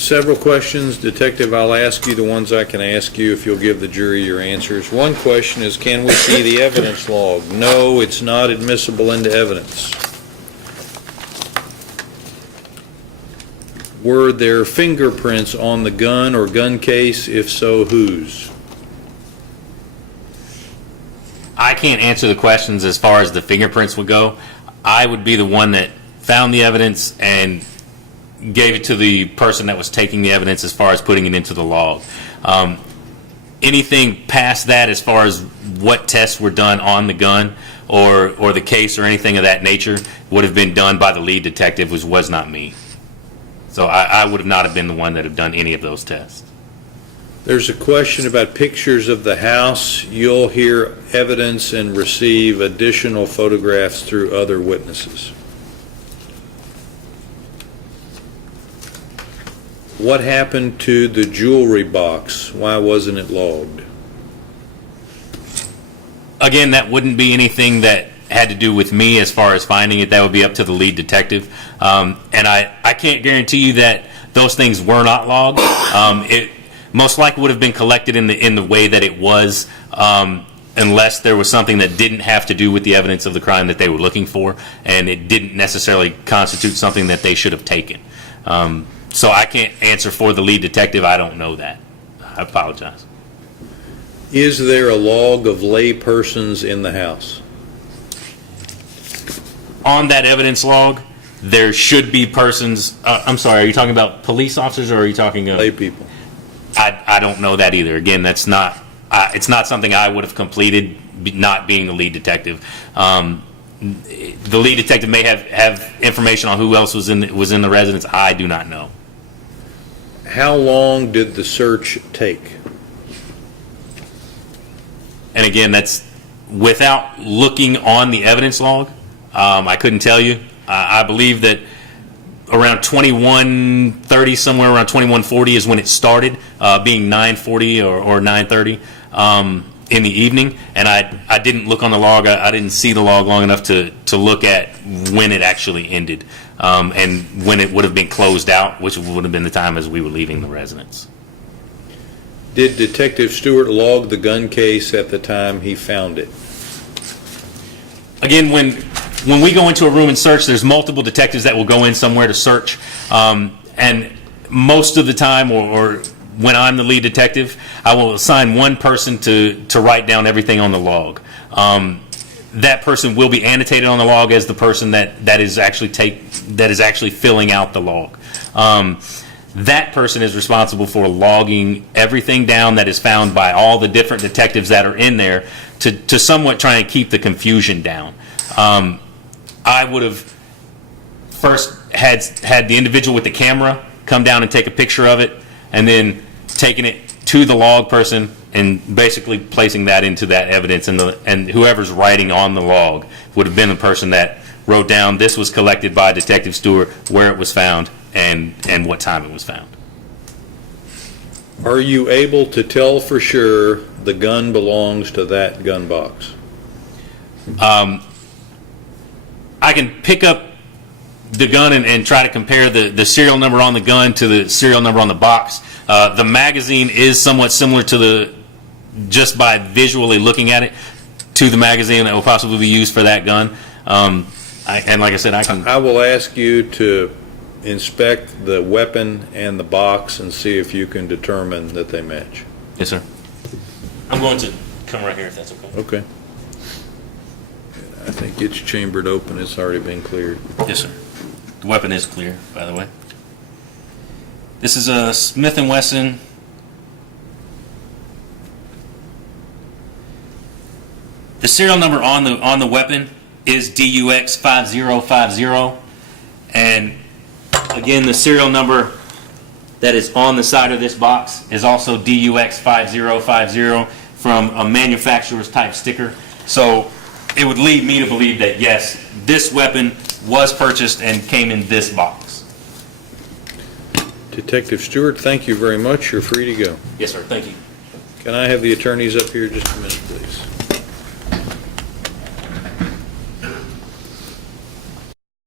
Several questions. Detective, I'll ask you the ones I can ask you if you'll give the jury your answers. One question is, can we see the evidence log? No, it's not admissible into evidence. Were there fingerprints on the gun or gun case? If so, whose? I can't answer the questions as far as the fingerprints would go. I would be the one that found the evidence and gave it to the person that was taking the evidence as far as putting it into the log. Anything past that as far as what tests were done on the gun or the case or anything of that nature would have been done by the lead detective, which was not me. So I would have not have been the one that have done any of those tests. There's a question about pictures of the house. You'll hear evidence and receive additional photographs through other witnesses. What happened to the jewelry box? Why wasn't it logged? Again, that wouldn't be anything that had to do with me as far as finding it. That would be up to the lead detective. And I can't guarantee you that those things were not logged. It most likely would have been collected in the way that it was, unless there was something that didn't have to do with the evidence of the crime that they were looking for, and it didn't necessarily constitute something that they should have taken. So I can't answer for the lead detective. I don't know that. I apologize. Is there a log of lay persons in the house? On that evidence log, there should be persons. I'm sorry, are you talking about police officers or are you talking lay people? I don't know that either. Again, that's not. It's not something I would have completed, not being the lead detective. The lead detective may have information on who else was in the residence. I do not know. How long did the search take? And again, that's without looking on the evidence log. I couldn't tell you. I believe that around 21:30, somewhere around 21:40 is when it started, being 9:40 or 9:30 in the evening. And I didn't look on the log. I didn't see the log long enough to look at when it actually ended and when it would have been closed out, which would have been the time as we were leaving the residence. Did Detective Stewart log the gun case at the time he found it? Again, when we go into a room and search, there's multiple detectives that will go in somewhere to search, and most of the time, or when I'm the lead detective, I will assign one person to write down everything on the log. That person will be annotated on the log as the person that is actually filling out the log. That person is responsible for logging everything down that is found by all the different detectives that are in there to somewhat try and keep the confusion down. I would have first had the individual with the camera come down and take a picture of it, and then taking it to the log person and basically placing that into that evidence, and whoever's writing on the log would have been the person that wrote down this was collected by Detective Stewart, where it was found, and what time it was found. Are you able to tell for sure the gun belongs to that gun box? I can pick up the gun and try to compare the serial number on the gun to the serial number on the box. The magazine is somewhat similar to just by visually looking at it, to the magazine that will possibly be used for that gun. And like I said, I will ask you to inspect the weapon and the box and see if you can determine that they match. Yes, sir. I'm going to come right here if that's okay. Okay. I think it's chambered open. It's already been cleared. Yes, sir. The weapon is clear, by the way. This is a Smith & Wesson. The serial number on the weapon is DUX 5050, and again, the serial number that is on the side of this box is also DUX 5050 from a manufacturer's type sticker. So it would lead me to believe that yes, this weapon was purchased and came in this box. Detective Stewart, thank you very much. You're free to go. Yes, sir. Thank you. Can I have the attorneys up here just a minute, please?